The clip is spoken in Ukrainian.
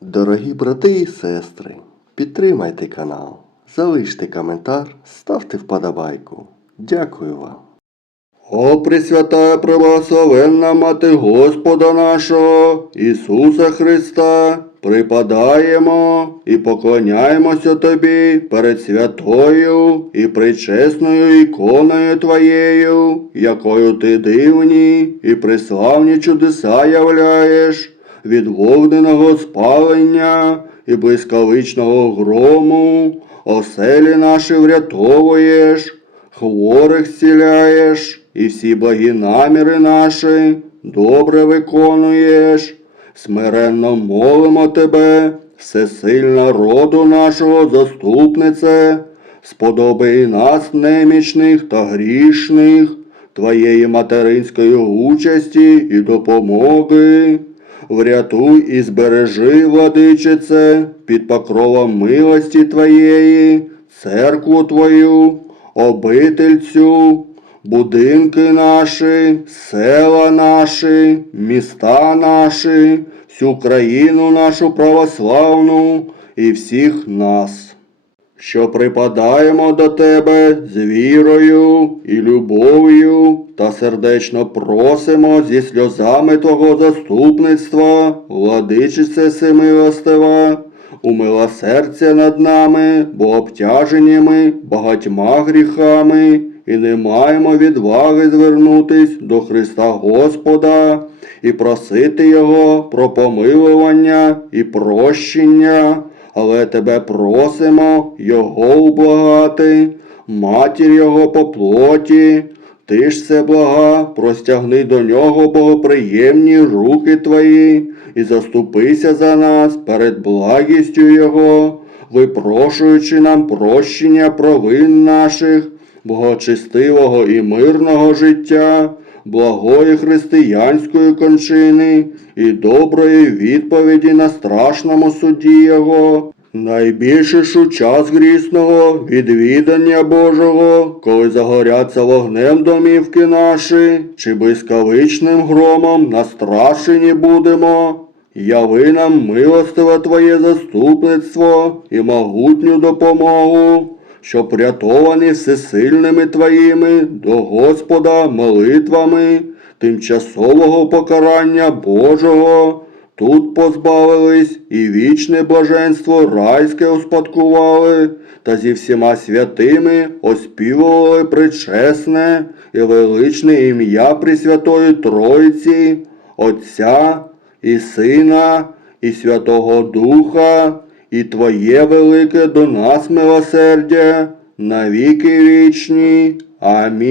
Дорогі брати і сестри, підтримайте канал, залиште коментар, ставте вподобайку. Дякую вам. О, Пресвятая Преблагословенна Мати Господа нашого, Ісуса Христа, припадаємо і поклоняємося Тобі перед святою і причесною іконою Твоєю, якою Ти дивні і приславні чудеса являєш від вогненого спалення і блискавичного грому, оселі наші врятовуєш, хворих зціляєш, і всі благі наміри наші добре виконуєш. Смиренно молимо тебе, всесильна роду нашого заступнице, сподоби і нас немічних та грішних, твоєї материнської участі і допомоги. Врятуй і збережи, владичице, під покровом милості Твоєї, церкву Твою, обитель цю, будинки наші, села наші, міста наші, всю країну нашу православну і всіх нас що припадаємо до тебе з вірою і любов'ю та сердечно просимо зі сльозами Твого заступництва, владичице всемилостива, умилосердя над нами, бо обтяжені ми багатьма гріхами, і не маємо відваги звернутись до Христа Господа і просити Його про помилування і прощення але тебе просимо Його ублагати, матір Його по плоті, ти ж це блага, простягни до нього богоприємні руки твої і заступися за нас перед благістю Його, випрошуючи нам прощення провин наших, богочестивого і мирного життя, благої християнської кончини і доброї відповіді на страшному суді Його. Найбільше час грісного відвідання Божого, коли загоряться вогнем домівки наші, чи блискавичним громом настрашені будемо. Яви нам милостиве Твоє заступництво і могутню допомогу, щоб рятовані всесильними Твоїми до Господа молитвами тимчасового покарання Божого, тут позбавились і вічне блаженство райське успадкували, та зі всіма святими оспівували причесне і величне ім'я Пресвятої Троїці, Отця і Сина, і Святого Духа, і Твоє велике до нас милосердя, навіки вічні. Амінь.